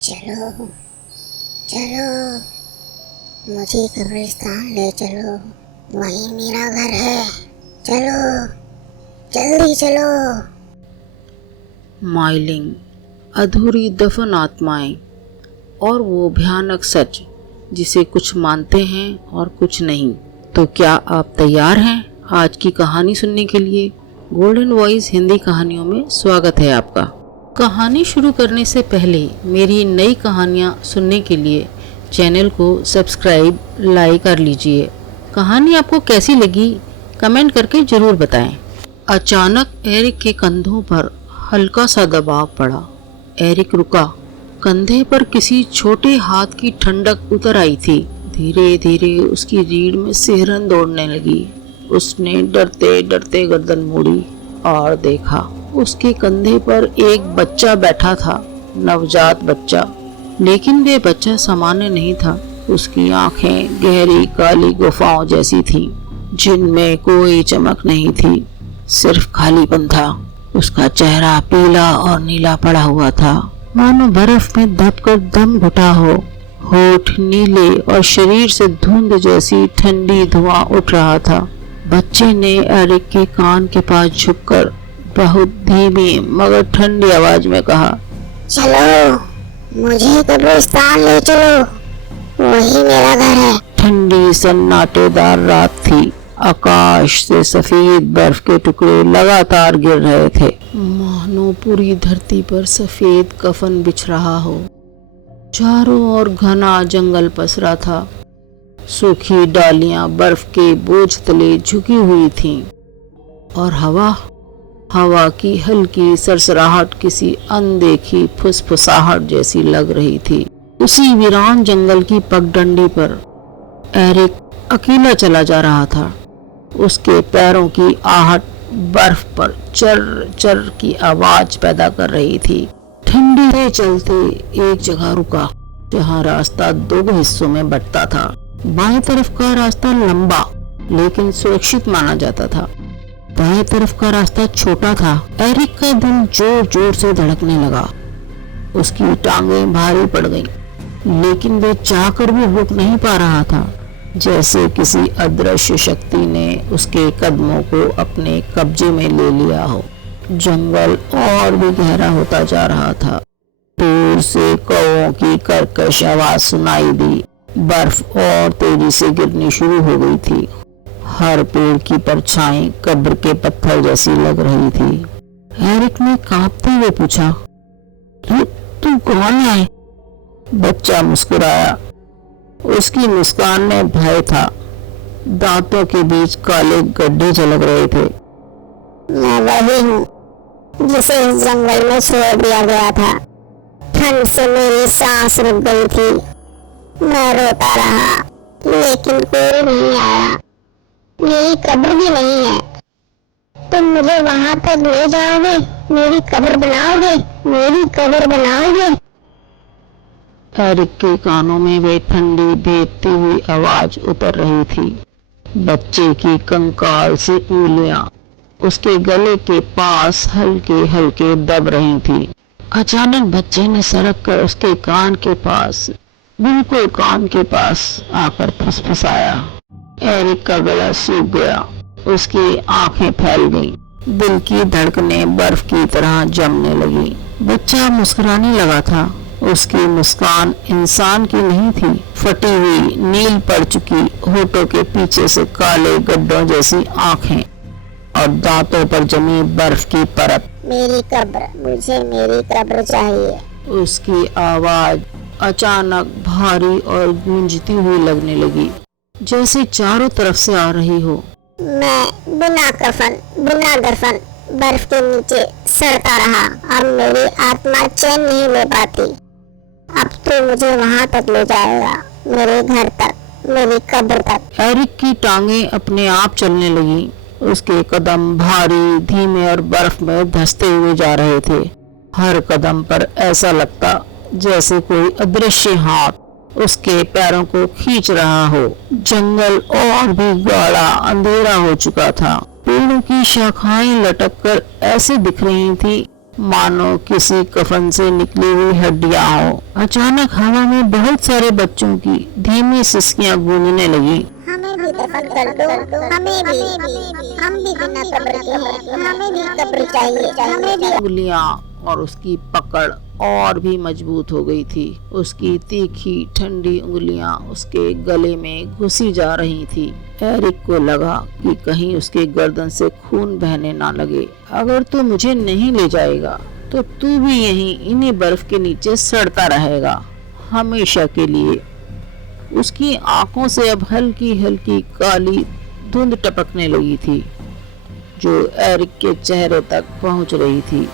चलो चलो, मुझे कब्रिस्तान ले चलो, वहीं मेरा घर है। चलो जल्दी चलो। माइलिंग, अधूरी दफन आत्माएं और वो भयानक सच जिसे कुछ मानते हैं और कुछ नहीं। तो क्या आप तैयार हैं आज की कहानी सुनने के लिए? गोल्डन वॉइस हिंदी कहानियों में स्वागत है आपका। कहानी शुरू करने से पहले मेरी नई कहानियाँ सुनने के लिए चैनल को सब्सक्राइब लाइक कर लीजिए। कहानी आपको कैसी लगी कमेंट करके ज़रूर बताएं। अचानक एरिक के कंधों पर हल्का सा दबाव पड़ा। एरिक रुका। कंधे पर किसी छोटे हाथ की ठंडक उतर आई थी। धीरे धीरे उसकी रीढ़ में सिहरन दौड़ने लगी। उसने डरते डरते गर्दन मोड़ी और देखा उसके कंधे पर एक बच्चा बैठा था, नवजात बच्चा। लेकिन वे बच्चा सामान्य नहीं था। उसकी आंखें गहरी काली गुफाओं जैसी थीं, जिनमें कोई चमक नहीं थी, सिर्फ खालीपन था। उसका चेहरा पीला और नीला पड़ा हुआ था, मानो बर्फ में दबकर दम घुटा हो। होठ नीले और शरीर से धुंध जैसी ठंडी धुआं उठ रहा था। बच्चे ने एरिक के कान के पास झुककर बहुत धीमी मगर ठंडी आवाज में कहा, चलो मुझे कब्रिस्तान ले चलो, वही मेरा घर है। ठंडी सन्नाटेदार रात थी। आकाश से सफेद बर्फ के टुकड़े लगातार गिर रहे थे, मानो पूरी धरती पर सफेद कफन बिछ रहा हो। चारों ओर घना जंगल पसरा था। सूखी डालियां बर्फ के बोझ तले झुकी हुई थीं और हवा की हल्की सरसराहट किसी अनदेखी फुसफुसाहट जैसी लग रही थी। उसी वीरान जंगल की पगडंडी पर एरिक अकेला चला जा रहा था। उसके पैरों की आहट बर्फ पर चर चर की आवाज पैदा कर रही थी। ठंडी से चलते एक जगह रुका, जहां रास्ता दो हिस्सों में बंटता था। बाएं तरफ का रास्ता लंबा लेकिन सुरक्षित माना जाता था। दाएं तरफ का रास्ता छोटा था। एरिक का दिल जोर जोर से धड़कने लगा। उसकी टांगें भारी पड़ गईं, लेकिन वे चाहकर भी रुक नहीं पा रहा था, जैसे किसी अदृश्य शक्ति ने उसके कदमों को अपने कब्जे में ले लिया हो। जंगल और भी गहरा होता जा रहा था। दूर से कौओं की कर्कश आवाज सुनाई दी। बर्फ और तेजी से गिरनी शुरू हो गई थी। हर पेड़ की परछाई कब्र के पत्थर जैसी लग रही थी। एरिक ने कांपते हुए पूछा, तू कौन है? बच्चा मुस्कुराया। उसकी मुस्कान में भय था। दांतों के बीच काले गड्ढे झलक रहे थे। मैं वही हूँ जिसे इस जंगल में छोड़ दिया गया था। ठंड से मेरी सांस रुक गई थी। मैं रोता रहा, लेकिन कोई नहीं आया। मेरी कब्र भी नहीं है। तुम मुझे वहां तक ले जाओगे? मेरी कब्र बनाओगे? मेरी कब्र बनाओगे? एरिक के कानों में वे ठंडी भेदती हुई आवाज उतर रही थी। बच्चे की कंकाल से उंगलियां उसके गले के पास हल्के हल्के दब रही थी। अचानक बच्चे ने सरक कर उसके कान के पास, बिल्कुल कान के पास आकर फुसफुसाया। एरिक का गला सूख गया। उसकी आंखें फैल गईं। दिल की धड़कनें बर्फ की तरह जमने लगी। बच्चा मुस्कुराने लगा था। उसकी मुस्कान इंसान की नहीं थी। फटी हुई, नील पड़ चुकी होठों के पीछे से काले गड्ढों जैसी आंखें और दांतों पर जमी बर्फ की परत। मेरी कब्र, मुझे मेरी कब्र चाहिए। उसकी आवाज अचानक भारी और गूंजती हुई लगने लगी, जैसे चारों तरफ से आ रही हो। मैं बिना कफन, बिना दफन बर्फ के नीचे सड़ता रहा। अब मेरी आत्मा चैन नहीं ले पाती। अब तो मुझे वहां तक ले जाएगा, मेरे घर तक, मेरी कब्र तक। एरिक की टांगें अपने आप चलने लगी। उसके कदम भारी, धीमे और बर्फ में धंसते हुए जा रहे थे। हर कदम पर ऐसा लगता जैसे कोई अदृश्य हाथ उसके पैरों को खींच रहा हो। जंगल और भी गाढ़ा अंधेरा हो चुका था। पेड़ों की शाखाएं लटककर ऐसे दिख रही थी मानो किसी कफन से निकली हुई हड्डियां हो। अचानक हवा में बहुत सारे बच्चों की धीमी सिसकियां गूंजने लगी। हमें भी दफन कर दो, हमें भी, हम भी बिना कब्र के हैं, हमें भी कब्र चाहिए, हमें भी। उंगलियां और उसकी पकड़ और भी मजबूत हो गई थी। उसकी तीखी ठंडी उंगलियां उसके गले में घुसी जा रही थी। एरिक को लगा कि कहीं उसके गर्दन से खून बहने ना लगे। अगर तू मुझे नहीं ले जाएगा तो तू भी यहीं इन्हीं बर्फ के नीचे सड़ता रहेगा हमेशा के लिए। उसकी आंखों से अब हल्की हल्की काली धुंध टपकने लगी थी जो एरिक के चेहरे तक पहुंच रही थी।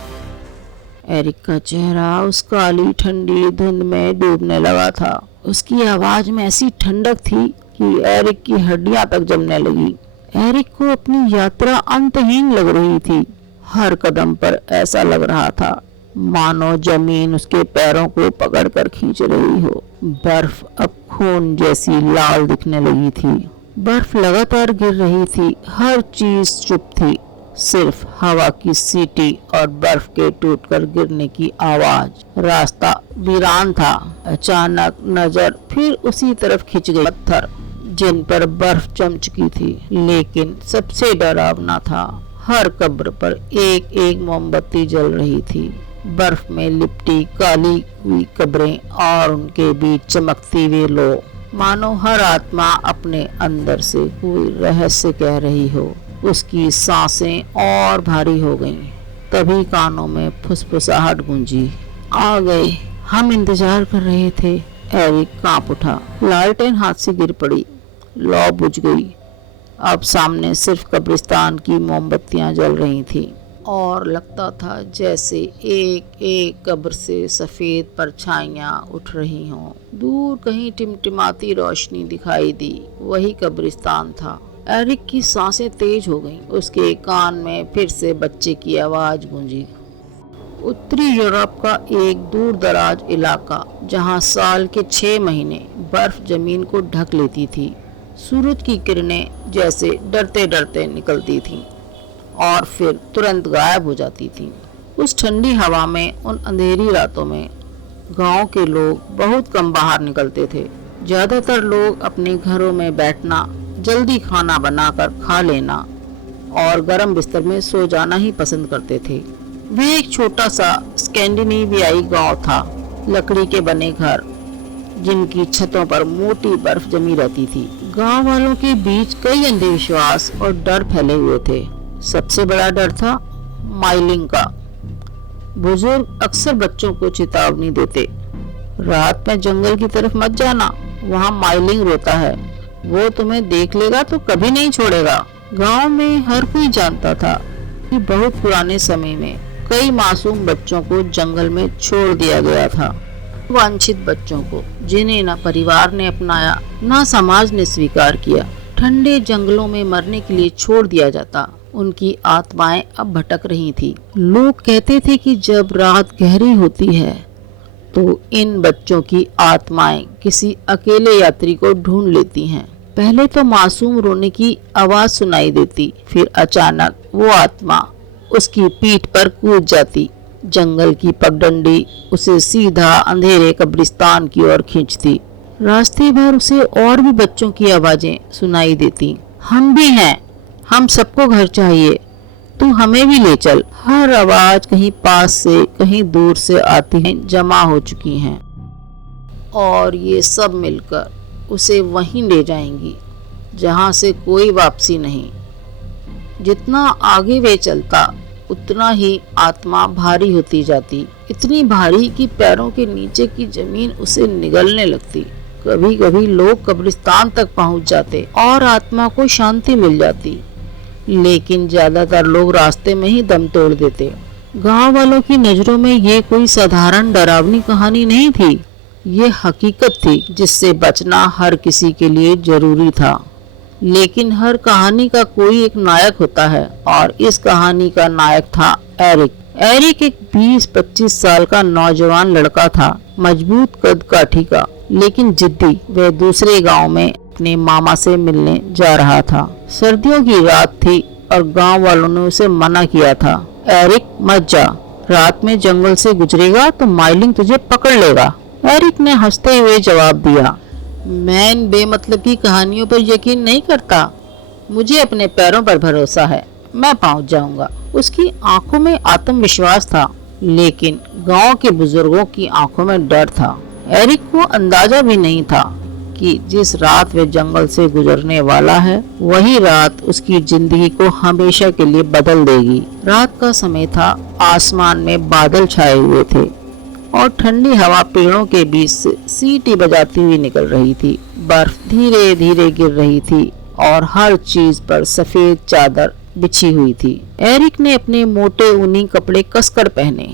एरिक का चेहरा उस काली ठंडी धुंध में डूबने लगा था। उसकी आवाज में ऐसी ठंडक थी कि एरिक की हड्डियां तक जमने लगी। एरिक को अपनी यात्रा अंतहीन लग रही थी। हर कदम पर ऐसा लग रहा था मानो जमीन उसके पैरों को पकड़कर खींच रही हो। बर्फ अब खून जैसी लाल दिखने लगी थी। बर्फ लगातार गिर रही थी। हर चीज चुप थी, सिर्फ हवा की सीटी और बर्फ के टूटकर गिरने की आवाज। रास्ता वीरान था। अचानक नजर फिर उसी तरफ खिंच गई। पत्थर जिन पर बर्फ जम चुकी थी, लेकिन सबसे डरावना था हर कब्र पर एक एक मोमबत्ती जल रही थी। बर्फ में लिपटी काली हुई कब्रें और उनके बीच चमकती हुई लो, मानो हर आत्मा अपने अंदर से कोई रहस्य कह रही हो। उसकी सांसें और भारी हो गईं। तभी कानों में फुसफुसाहट गूंजी। आ गए, हम इंतजार कर रहे थे। एरिक कांप उठा। लालटेन हाथ से गिर पड़ी। लौ बुझ गई। अब सामने सिर्फ कब्रिस्तान की मोमबत्तियां जल रही थी और लगता था जैसे एक एक कब्र से सफेद परछाइयां उठ रही हों। दूर कहीं टिमटिमाती रोशनी दिखाई दी। वही कब्रिस्तान था। एरिक की सांसें तेज हो गईं। उसके कान में फिर से बच्चे की आवाज गूंजी। उत्तरी यूरोप का एक दूर दराज इलाका जहां साल के 6 महीने बर्फ जमीन को ढक लेती थी। सूरज की किरणें जैसे डरते डरते निकलती थीं और फिर तुरंत गायब हो जाती थीं। उस ठंडी हवा में, उन अंधेरी रातों में गांव के लोग बहुत कम बाहर निकलते थे। ज्यादातर लोग अपने घरों में बैठना, जल्दी खाना बनाकर खा लेना और गर्म बिस्तर में सो जाना ही पसंद करते थे। वे एक छोटा सा स्कैंडिनेवियाई गांव था। लकड़ी के बने घर जिनकी छतों पर मोटी बर्फ जमी रहती थी। गांव वालों के बीच कई अंधविश्वास और डर फैले हुए थे। सबसे बड़ा डर था माइलिंग का। बुजुर्ग अक्सर बच्चों को चेतावनी देते, रात में जंगल की तरफ मत जाना, वहाँ माइलिंग रोता है, वो तुम्हें देख लेगा तो कभी नहीं छोड़ेगा। गांव में हर कोई जानता था कि बहुत पुराने समय में कई मासूम बच्चों को जंगल में छोड़ दिया गया था। वांछित बच्चों को जिन्हें न परिवार ने अपनाया न समाज ने स्वीकार किया, ठंडे जंगलों में मरने के लिए छोड़ दिया जाता। उनकी आत्माएं अब भटक रही थी। लोग कहते थे कि जब रात गहरी होती है तो इन बच्चों की आत्माएं किसी अकेले यात्री को ढूंढ लेती हैं। पहले तो मासूम रोने की आवाज सुनाई देती, फिर अचानक वो आत्मा उसकी पीठ पर कूद जाती। जंगल की पगडंडी उसे सीधा अंधेरे कब्रिस्तान की ओर खींचती। रास्ते भर उसे और भी बच्चों की आवाजें सुनाई देती, हम भी हैं, हम सबको घर चाहिए, तू हमें भी ले चल। हर आवाज कहीं पास से कहीं दूर से आती है, जमा हो चुकी हैं और ये सब मिलकर उसे वहीं ले जाएंगी जहां से कोई वापसी नहीं। जितना आगे वे चलता उतना ही आत्मा भारी होती जाती, इतनी भारी कि पैरों के नीचे की जमीन उसे निगलने लगती। कभी कभी लोग कब्रिस्तान तक पहुंच जाते और आत्मा को शांति मिल जाती, लेकिन ज्यादातर लोग रास्ते में ही दम तोड़ देते। गांव वालों की नजरों में ये कोई साधारण डरावनी कहानी नहीं थी, ये हकीकत थी जिससे बचना हर किसी के लिए जरूरी था। लेकिन हर कहानी का कोई एक नायक होता है और इस कहानी का नायक था एरिक। एरिक एक 20-25 साल का नौजवान लड़का था, मजबूत कद काठी का, लेकिन जिद्दी। वह दूसरे गांव में अपने मामा से मिलने जा रहा था। सर्दियों की रात थी और गांव वालों ने उसे मना किया था, एरिक मत जा, रात में जंगल से गुजरेगा तो माइलिंग तुझे पकड़ लेगा। एरिक ने हंसते हुए जवाब दिया, मैं इन बेमतलब की कहानियों पर यकीन नहीं करता। मुझे अपने पैरों पर भरोसा है, मैं पहुंच जाऊंगा। उसकी आंखों में आत्मविश्वास था, लेकिन गांव के बुजुर्गों की आंखों में डर था। एरिक को अंदाजा भी नहीं था कि जिस रात वे जंगल से गुजरने वाला है, वही रात उसकी जिंदगी को हमेशा के लिए बदल देगी। रात का समय था, आसमान में बादल छाए हुए थे और ठंडी हवा पेड़ों के बीच से सीटी बजाती हुई निकल रही थी। बर्फ धीरे धीरे गिर रही थी और हर चीज पर सफेद चादर बिछी हुई थी। एरिक ने अपने मोटे ऊनी कपड़े कसकर पहने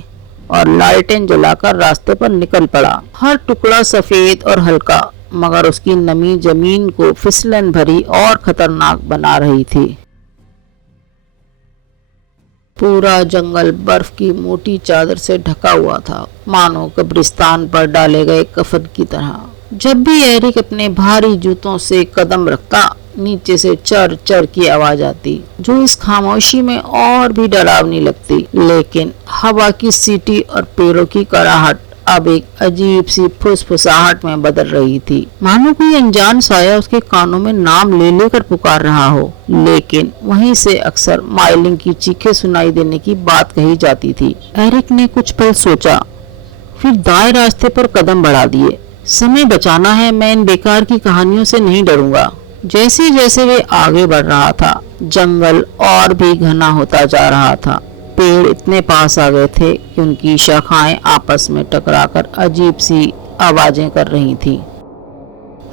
और लालटेन जलाकर रास्ते पर निकल पड़ा। हर टुकड़ा सफेद और हल्का, मगर उसकी नमी जमीन को फिसलन भरी और खतरनाक बना रही थी। पूरा जंगल बर्फ की मोटी चादर से ढका हुआ था, मानो कब्रिस्तान पर डाले गए कफन की तरह। जब भी एरिक अपने भारी जूतों से कदम रखता, नीचे से चर चर की आवाज आती, जो इस खामोशी में और भी डरावनी लगती। लेकिन हवा की सीटी और पेड़ों की कराहट अब एक अजीब सी फुसफुसाहट में बदल रही थी, मानो कोई अनजान साया उसके कानों में नाम ले लेकर पुकार रहा हो। लेकिन वहीं से अक्सर माइलिंग की चीखें सुनाई देने की बात कही जाती थी। एरिक ने कुछ पल सोचा, फिर दाएं रास्ते पर कदम बढ़ा दिए। समय बचाना है, मैं इन बेकार की कहानियों से नहीं डरूंगा। जैसे जैसे वे आगे बढ़ रहा था, जंगल और भी घना होता जा रहा था। पेड़ इतने पास आ गए थे कि उनकी शाखाएं आपस में टकराकर अजीब सी आवाजें कर रही थी।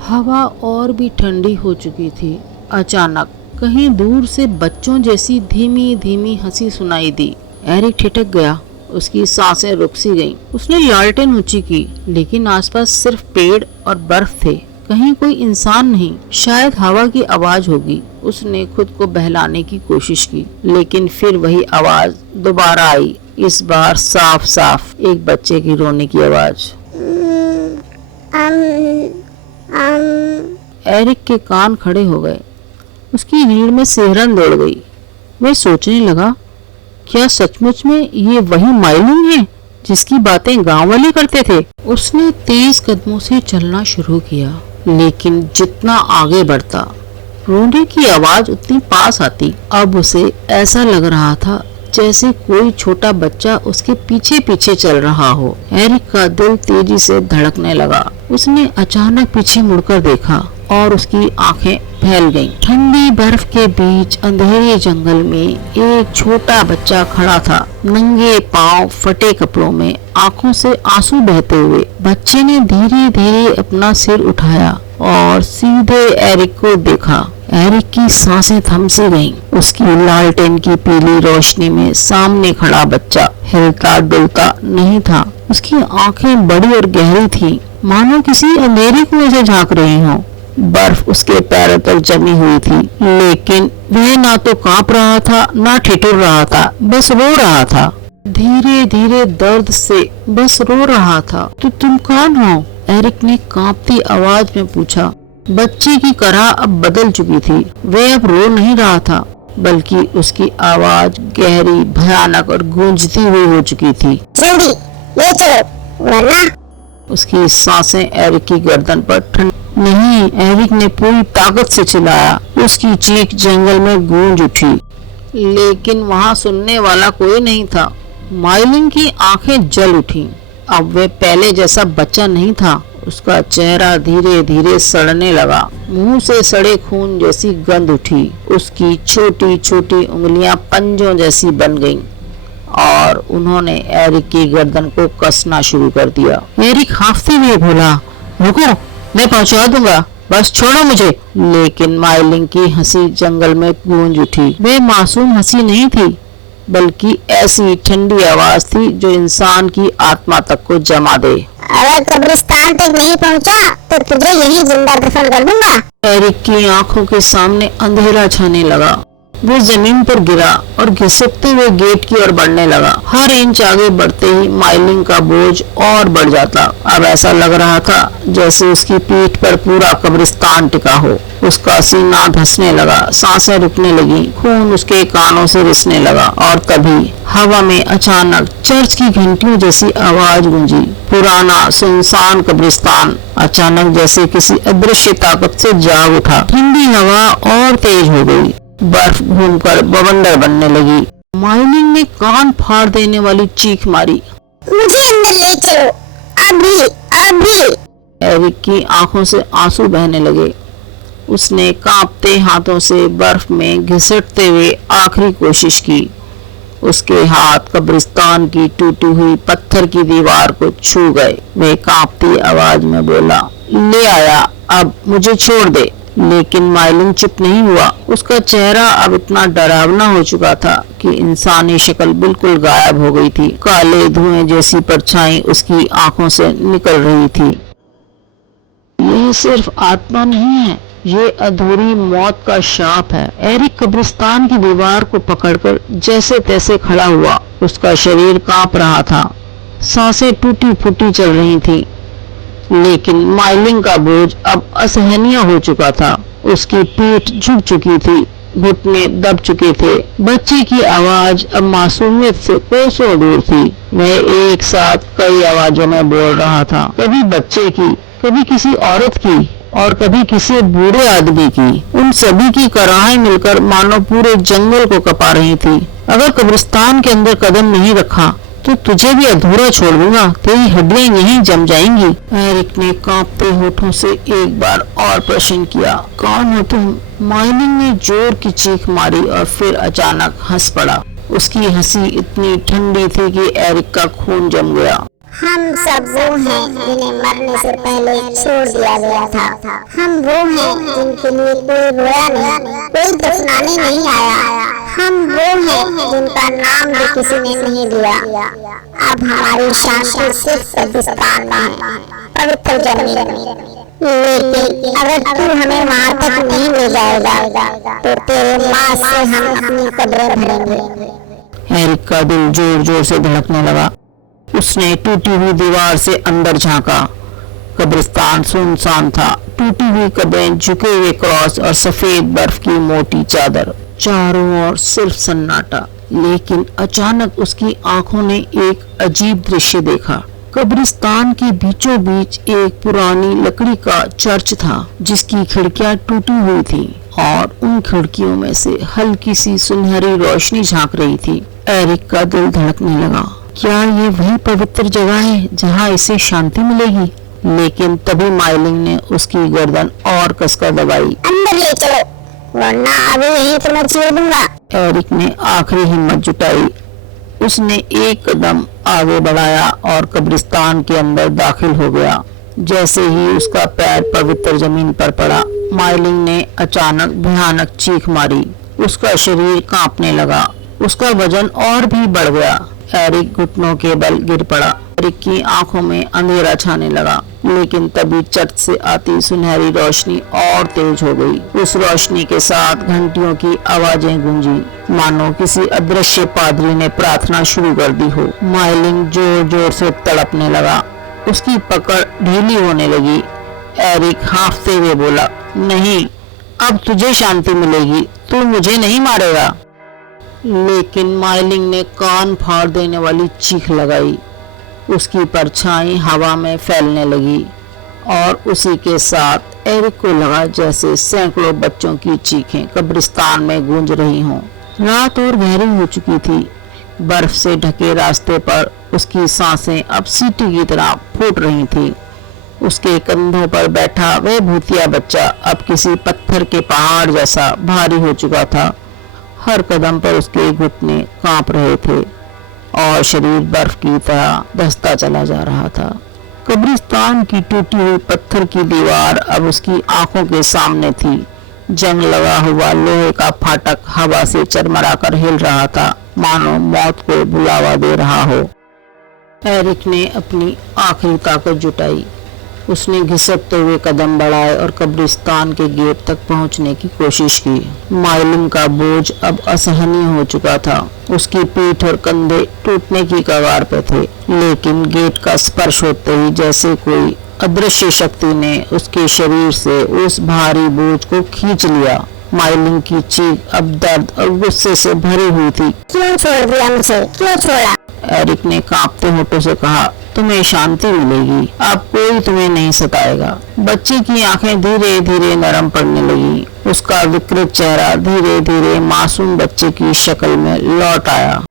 हवा और भी ठंडी हो चुकी थी। अचानक कहीं दूर से बच्चों जैसी धीमी धीमी हंसी सुनाई दी। एरिक ठिठक गया, उसकी सांसें रुक सी गईं। उसने लालटेन ऊंची की, लेकिन आसपास सिर्फ पेड़ और बर्फ थे, कहीं कोई इंसान नहीं। शायद हवा की आवाज होगी। उसने खुद को बहलाने की कोशिश की, लेकिन फिर वही आवाज दोबारा आई, इस बार साफ साफ एक बच्चे की रोने की आवाज। एरिक के कान खड़े हो गए, उसकी रीढ़ में सिहरन दौड़ गई। वह सोचने लगा, क्या सचमुच में ये वही माइलिंग है जिसकी बातें गांव वाले करते थे? उसने तेज कदमों से चलना शुरू किया, लेकिन जितना आगे बढ़ता रोने की आवाज उतनी पास आती। अब उसे ऐसा लग रहा था जैसे कोई छोटा बच्चा उसके पीछे पीछे चल रहा हो। एरिक का दिल तेजी से धड़कने लगा। उसने अचानक पीछे मुड़कर देखा और उसकी आंखें फैल गईं। ठंडी बर्फ के बीच अंधेरे जंगल में एक छोटा बच्चा खड़ा था, नंगे पांव, फटे कपड़ों में, आंखों से आंसू बहते हुए। बच्चे ने धीरे धीरे अपना सिर उठाया और सीधे एरिक को देखा। एरिक की सांसें थम सी गईं। उसकी लालटेन की पीली रोशनी में सामने खड़ा बच्चा हिलता डुलता नहीं था। उसकी आंखें बड़ी और गहरी थी, मानो किसी अंधेरे कुएं से झांक रही हो। बर्फ उसके पैरों तक जमी हुई थी, लेकिन वह ना तो कांप रहा था, ना ठिठुर रहा था, बस रो रहा था। धीरे धीरे दर्द से बस रो रहा था। तो तुम कौन हो? एरिक ने कांपती आवाज में पूछा। बच्चे की करह अब बदल चुकी थी। वह अब रो नहीं रहा था, बल्कि उसकी आवाज गहरी, भयानक और गूंजती हुई हो चुकी थी। जल्दी ले चलो, वरना। उसकी सांसें एरिक की गर्दन पर ठंड नहीं, एरिक ने पूरी ताकत से चिल्लाया। उसकी चीख जंगल में गूंज उठी, लेकिन वहां सुनने वाला कोई नहीं था। माइलिंग की आंखें जल उठी। अब वह पहले जैसा बच्चा नहीं था। उसका चेहरा धीरे धीरे सड़ने लगा, मुंह से सड़े खून जैसी गंध उठी। उसकी छोटी छोटी उंगलियां पंजों जैसी बन गईं और उन्होंने एरिक की गर्दन को कसना शुरू कर दिया। एरिक हांफते हुए बोला, रुको, मैं पहुंचा दूंगा, बस छोड़ो मुझे। लेकिन माइलिंग की हंसी जंगल में गूंज उठी। वह मासूम हंसी नहीं थी, बल्कि ऐसी ठंडी आवाज थी जो इंसान की आत्मा तक को जमा दे। अगर कब्रिस्तान तक नहीं पहुंचा तो तुझे यहीं जिंदा दफन कर दूंगा। एरिक की आंखों के सामने अंधेरा छाने लगा। वो जमीन पर गिरा और घिसकते हुए गेट की ओर बढ़ने लगा। हर इंच आगे बढ़ते ही माइलिंग का बोझ और बढ़ जाता। अब ऐसा लग रहा था जैसे उसकी पीठ पर पूरा कब्रिस्तान टिका हो। उसका सीना धंसने लगा, सांसें रुकने लगी, खून उसके कानों से रिसने लगा। और तभी हवा में अचानक चर्च की घंटियों जैसी आवाज गूंजी। पुराना सुनसान कब्रिस्तान अचानक जैसे किसी अदृश्य ताकत से जाग उठा। ठंडी हवा और तेज हो गई, बर्फ घूमकर बवंडर बनने लगी। माइलिंग ने कान फाड़ देने वाली चीख मारी, मुझे अंदर ले चलो, अभी अभी। एरिक की आंखों से आंसू बहने लगे। उसने कांपते हाथों से बर्फ में घिसटते हुए आखिरी कोशिश की। उसके हाथ कब्रिस्तान की टूटी हुई पत्थर की दीवार को छू गए। वह कांपती आवाज में बोला, ले आया, अब मुझे छोड़ दे। लेकिन माइलिंग चुप नहीं हुआ। उसका चेहरा अब इतना डरावना हो चुका था कि इंसानी शक्ल बिल्कुल गायब हो गई थी। काले धुएं जैसी परछाई उसकी आंखों से निकल रही थी। यह सिर्फ आत्मा नहीं है, ये अधूरी मौत का शाप है। एरिक कब्रिस्तान की दीवार को पकड़कर जैसे तैसे खड़ा हुआ। उसका शरीर कांप रहा था, सांसें टूटी फूटी चल रही थी। लेकिन माइलिंग का बोझ अब असहनीय हो चुका था। उसकी पीठ झुक चुकी थी, घुटने दब चुके थे। बच्चे की आवाज अब मासूमियत से कोसों दूर थी। वह एक साथ कई आवाजों में बोल रहा था, कभी बच्चे की, कभी किसी औरत की और कभी किसी बूढ़े आदमी की। उन सभी की कराहें मिलकर मानो पूरे जंगल को कपा रही थी। अगर कब्रिस्तान के अंदर कदम नहीं रखा तो तुझे भी अधूरा छोड़ दूंगा, तेरी हड्डियां यहीं जम जाएंगी। एरिक ने कांपते होठों से एक बार और प्रश्न किया, कौन हो तुम? माइलिंग ने जोर की चीख मारी और फिर अचानक हंस पड़ा। उसकी हंसी इतनी ठंडी थी कि एरिक का खून जम गया। हम सब वो हैं जिन्हें मरने से पहले छोड़ दिया गया था। हम वो हैं जिनके लिए कोई रोया नहीं, कोई दफनाने नहीं आया। हम वो हैं जिनका नाम भी किसी ने नहीं लिया। अब हमारी शांति सिर्फ कब्रिस्तान में है, पवित्र जमीन में। लेकिन अगर तू हमें वहाँ तक नहीं ले जाएगा तो तेरे माँ से हम अपनी कब्रें भरेंगे। एरिक का दिल जोर जोर से धड़कने लगा। उसने टूटी हुई दीवार से अंदर झांका। कब्रिस्तान सुनसान था, टूटी हुई कब्रें, झुके हुए क्रॉस और सफेद बर्फ की मोटी चादर। चारों ओर सिर्फ सन्नाटा। लेकिन अचानक उसकी आंखों ने एक अजीब दृश्य देखा। कब्रिस्तान के बीचों बीच एक पुरानी लकड़ी का चर्च था, जिसकी खिड़कियां टूटी हुई थी और उन खिड़कियों में से हल्की सी सुनहरी रोशनी झांक रही थी। एरिक का दिल धड़कने लगा। क्या ये वही पवित्र जगह है जहाँ इसे शांति मिलेगी? लेकिन तभी माइलिंग ने उसकी गर्दन और कसकर दबाई। अंदर ले चलो, वरना अभी यहीं तुम्हें चीर दूंगा। एरिक ने आखिरी हिम्मत जुटाई। उसने एक कदम आगे बढ़ाया और कब्रिस्तान के अंदर दाखिल हो गया। जैसे ही उसका पैर पवित्र जमीन पर पड़ा, माइलिंग ने अचानक भयानक चीख मारी। उसका शरीर कांपने लगा, उसका वजन और भी बढ़ गया। एरिक घुटनों के बल गिर पड़ा। एरिक की आंखों में अंधेरा छाने लगा। लेकिन तभी चर्च से आती सुनहरी रोशनी और तेज हो गई। उस रोशनी के साथ घंटियों की आवाजें गूंजी, मानो किसी अदृश्य पादरी ने प्रार्थना शुरू कर दी हो। माइलिंग जोर जोर से तड़पने लगा। उसकी पकड़ ढीली होने लगी। एरिक हांफते हुए बोला, नहीं, अब तुझे शांति मिलेगी, तू मुझे नहीं मारेगा। लेकिन माइलिंग ने कान फाड़ देने वाली चीख लगाई। उसकी परछाई हवा में फैलने लगी और उसी के साथ एरिक को लगा जैसे सैकड़ों बच्चों की चीखें कब्रिस्तान में गूंज रही हों। रात और गहरी हो चुकी थी। बर्फ से ढके रास्ते पर उसकी सांसें अब सीटी की तरह फूट रही थी। उसके कंधों पर बैठा वह भूतिया बच्चा अब किसी पत्थर के पहाड़ जैसा भारी हो चुका था। हर कदम पर उसके घुटने कांप रहे थे और शरीर बर्फ की तरह धंसता चला जा रहा था। कब्रिस्तान की टूटी हुई पत्थर की दीवार अब उसकी आंखों के सामने थी। जंग लगा हुआ लोहे का फाटक हवा से चरमराकर हिल रहा था, मानो मौत को बुलावा दे रहा हो। एरिक ने अपनी आखिरी ताकत जुटाई। उसने घिसकते हुए कदम बढ़ाए और कब्रिस्तान के गेट तक पहुंचने की कोशिश की। माइलिंग का बोझ अब असहनीय हो चुका था। उसकी पीठ और कंधे टूटने की कगार पे थे, लेकिन गेट का स्पर्श होते ही जैसे कोई अदृश्य शक्ति ने उसके शरीर से उस भारी बोझ को खींच लिया। माइलिंग की चीख अब दर्द और गुस्से से भरी हुई थी। क्यों छोड़ दिया मुझे, क्यों छोड़ा? एरिक ने कांपते होठों से कहा, तुम्हें शांति मिलेगी, अब कोई तुम्हें नहीं सताएगा। बच्ची की आंखें धीरे धीरे नरम पड़ने लगी। उसका विकृत चेहरा धीरे धीरे मासूम बच्चे की शक्ल में लौट आया।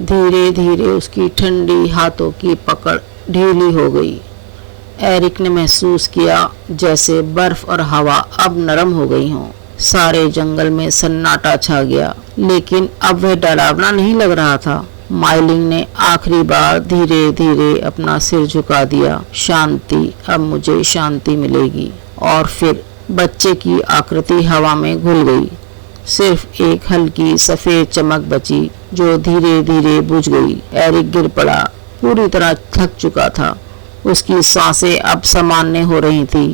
धीरे धीरे उसकी ठंडी हाथों की पकड़ ढीली हो गई। एरिक ने महसूस किया जैसे बर्फ और हवा अब नरम हो गई हों। सारे जंगल में सन्नाटा छा गया, लेकिन अब वह डरावना नहीं लग रहा था। माइलिंग ने आखिरी बार धीरे धीरे अपना सिर झुका दिया। शांति, अब मुझे शांति मिलेगी। और फिर बच्चे की आकृति हवा में घुल गई। सिर्फ एक हल्की सफेद चमक बची जो धीरे धीरे बुझ गई। एरिक गिर पड़ा, पूरी तरह थक चुका था। उसकी सांसें अब सामान्य हो रही थी।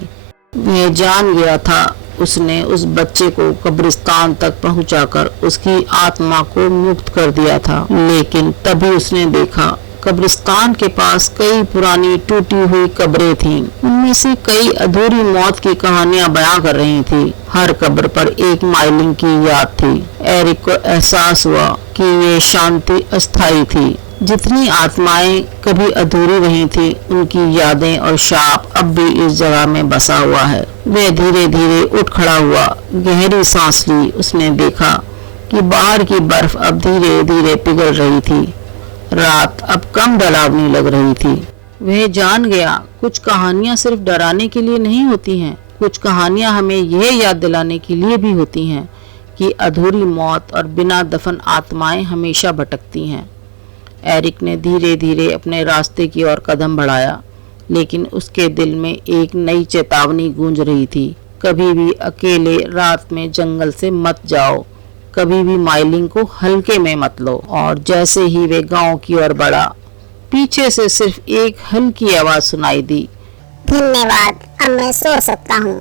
वह जान गया था उसने उस बच्चे को कब्रिस्तान तक पहुंचाकर उसकी आत्मा को मुक्त कर दिया था। लेकिन तभी उसने देखा कब्रिस्तान के पास कई पुरानी टूटी हुई कब्रें थीं। उनमें से कई अधूरी मौत की कहानियां बयां कर रही थी। हर कब्र पर एक माइलिंग की याद थी। एरिक को एहसास हुआ कि ये शांति अस्थायी थी। जितनी आत्माएं कभी अधूरी रही थी, उनकी यादें और शाप अब भी इस जगह में बसा हुआ है। वह धीरे धीरे उठ खड़ा हुआ, गहरी सांस ली। उसने देखा कि बाहर की बर्फ अब धीरे धीरे पिघल रही थी। रात अब कम डरावनी लग रही थी। वह जान गया कुछ कहानियां सिर्फ डराने के लिए नहीं होती हैं, कुछ कहानियां हमें यह याद दिलाने के लिए भी होती हैं कि अधूरी मौत और बिना दफन आत्माएं हमेशा भटकती हैं। एरिक ने धीरे धीरे अपने रास्ते की ओर कदम बढ़ाया, लेकिन उसके दिल में एक नई चेतावनी गूंज रही थी। कभी भी अकेले रात में जंगल से मत जाओ, कभी भी माइलिंग को हल्के में मत लो। और जैसे ही वे गांव की ओर बढ़ा, पीछे से सिर्फ एक हल्की आवाज सुनाई दी, धन्यवाद, अब मैं सो सकता हूँ।